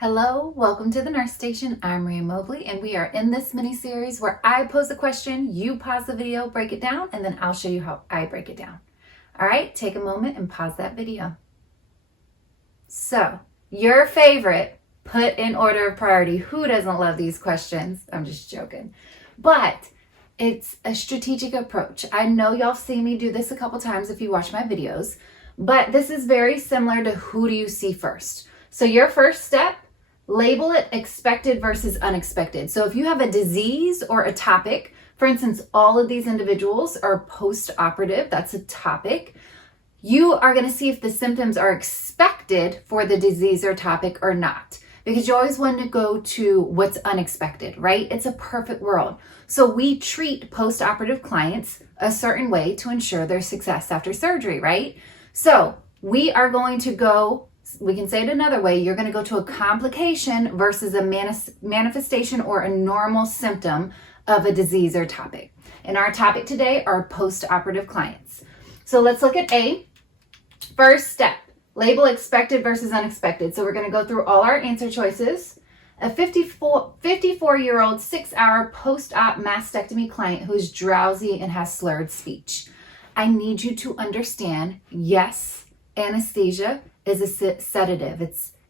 Hello, welcome to the Nurse Station. I'm Maria Mobley, and we are in this mini-series where I pose a question, you pause the video, break it down, and then I'll show you how I break it down. All right, take a moment and pause that video. So, your favorite, put in order of priority. Who doesn't love these questions? I'm just joking. But it's a strategic approach. I know y'all see me do this a couple times if you watch my videos, but this is very similar to who do you see first. So your first step, label it expected versus unexpected. So if you have a disease or a topic, for instance, all of these individuals are post-operative, that's a topic, you are going to see if the symptoms are expected for the disease or topic or not. Because you always want to go to what's unexpected, right? It's a perfect world. So we treat post-operative clients a certain way to ensure their success after surgery, right? So we are going to go, we can say it another way, you're going to go to a complication versus a manifestation or a normal symptom of a disease or topic. And our topic today are post-operative clients. So let's look at A. First step, label expected versus unexpected. So we're going to go through all our answer choices. A 54-year-old 6-hour post-op mastectomy client who is drowsy and has slurred speech. I need you to understand, yes, anesthesia is a sedative.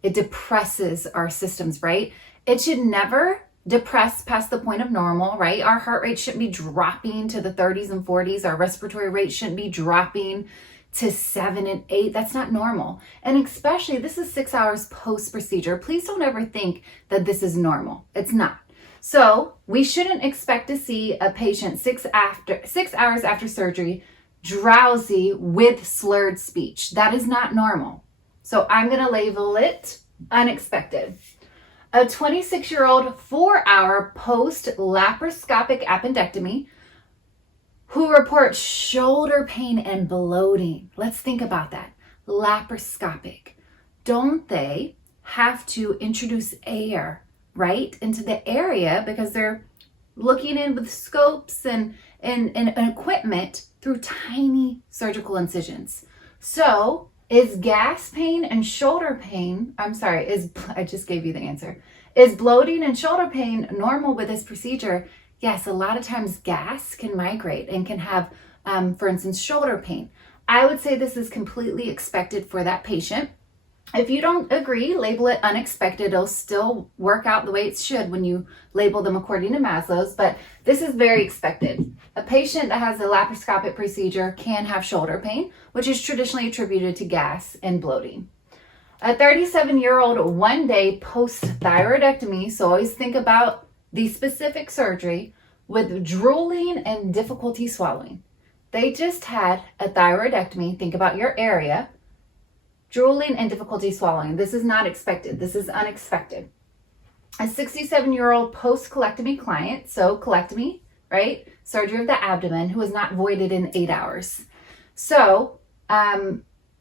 It depresses our systems, right? It should never depress past the point of normal, right? Our heart rate shouldn't be dropping to the 30s and 40s. Our respiratory rate shouldn't be dropping to 7 and 8. That's not normal. And especially, this is 6 hours post-procedure. Please don't ever think that this is normal. It's not. So we shouldn't expect to see a patient 6 hours after surgery drowsy with slurred speech. That is not normal. So I'm going to label it unexpected. A 26-year-old 4-hour post-laparoscopic appendectomy who reports shoulder pain and bloating. Let's think about that. Laparoscopic. Don't they have to introduce air, right, into the area because they're looking in with scopes and equipment through tiny surgical incisions? So is gas pain and shoulder pain, I just gave you the answer. Is bloating and shoulder pain normal with this procedure? Yes, a lot of times gas can migrate and can have, for instance, shoulder pain. I would say this is completely expected for that patient. If you don't agree, label it unexpected. It'll still work out the way it should when you label them according to Maslow's, but this is very expected. A patient that has a laparoscopic procedure can have shoulder pain, which is traditionally attributed to gas and bloating. A 37-year-old 1-day post-thyroidectomy, so always think about the specific surgery, with drooling and difficulty swallowing. They just had a thyroidectomy. Think about your area. Drooling and difficulty swallowing. This is not expected. This is unexpected. A 67-year-old post-colectomy client, so colectomy, right? Surgery of the abdomen, who was not voided in 8 hours. So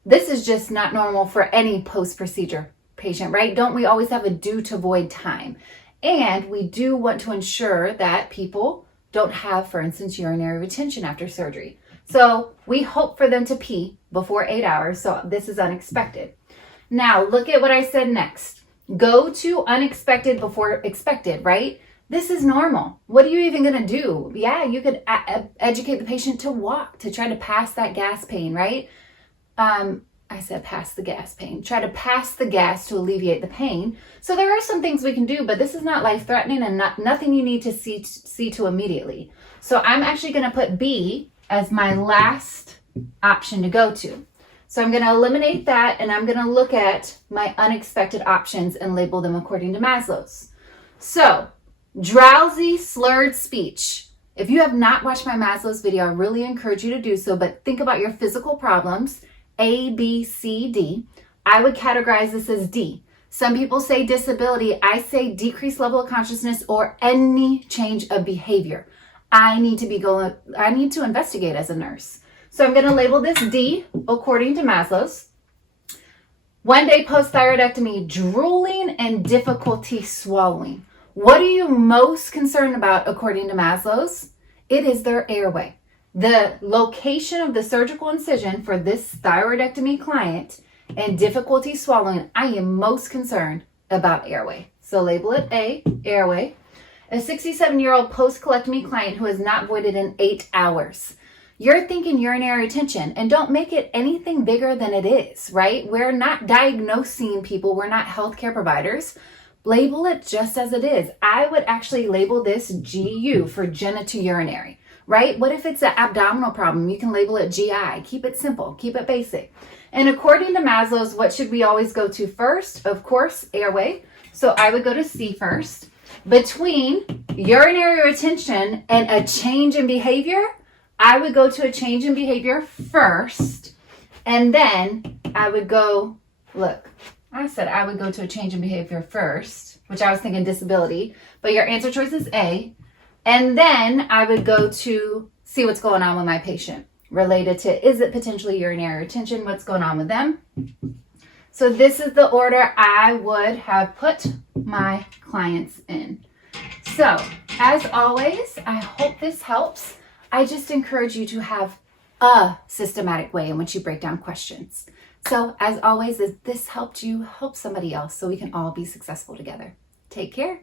this is just not normal for any post-procedure patient, right? Don't we always have a due to void time? And we do want to ensure that people don't have, for instance, urinary retention after surgery. So we hope for them to pee before 8 hours. So this is unexpected. Now look at what I said next. Go to unexpected before expected, right? This is normal. What are you even going to do? Yeah, you could educate the patient to walk, to try to pass that gas pain, right? I said pass the gas pain. Try to pass the gas to alleviate the pain. So there are some things we can do, but this is not life-threatening and nothing you need to see to immediately. So I'm actually going to put B as my last option to go to. So I'm going to eliminate that, and I'm going to look at my unexpected options and label them according to Maslow's. So drowsy, slurred speech. If you have not watched my Maslow's video, I really encourage you to do so, but think about your physical problems. A, B, C, D. I would categorize this as D. Some people say disability. I say decreased level of consciousness or any change of behavior. I need to investigate as a nurse. So I'm going to label this D according to Maslow's. 1-day post-thyroidectomy, drooling and difficulty swallowing. What are you most concerned about according to Maslow's? It is their airway. The location of the surgical incision for this thyroidectomy client and difficulty swallowing, I am most concerned about airway. So label it A, airway. A 67-year-old post-colectomy client who has not voided in 8 hours. You're thinking urinary retention, and don't make it anything bigger than it is, right? We're not diagnosing people. We're not healthcare providers. Label it just as it is. I would actually label this GU for genitourinary, right? What if it's an abdominal problem? You can label it GI. Keep it simple. Keep it basic. And according to Maslow's, what should we always go to first? Of course, airway. So I would go to C first. Between urinary retention and a change in behavior, I would go to a change in behavior first. And then I would go, look, I said I would go to a change in behavior first, which I was thinking disability, but your answer choice is A. And then I would go to see what's going on with my patient related to, is it potentially urinary retention? What's going on with them? So this is the order I would have put my clients in. So as always, I hope this helps. I just encourage you to have a systematic way in which you break down questions. So as always, if this helped you, help somebody else so we can all be successful together. Take care.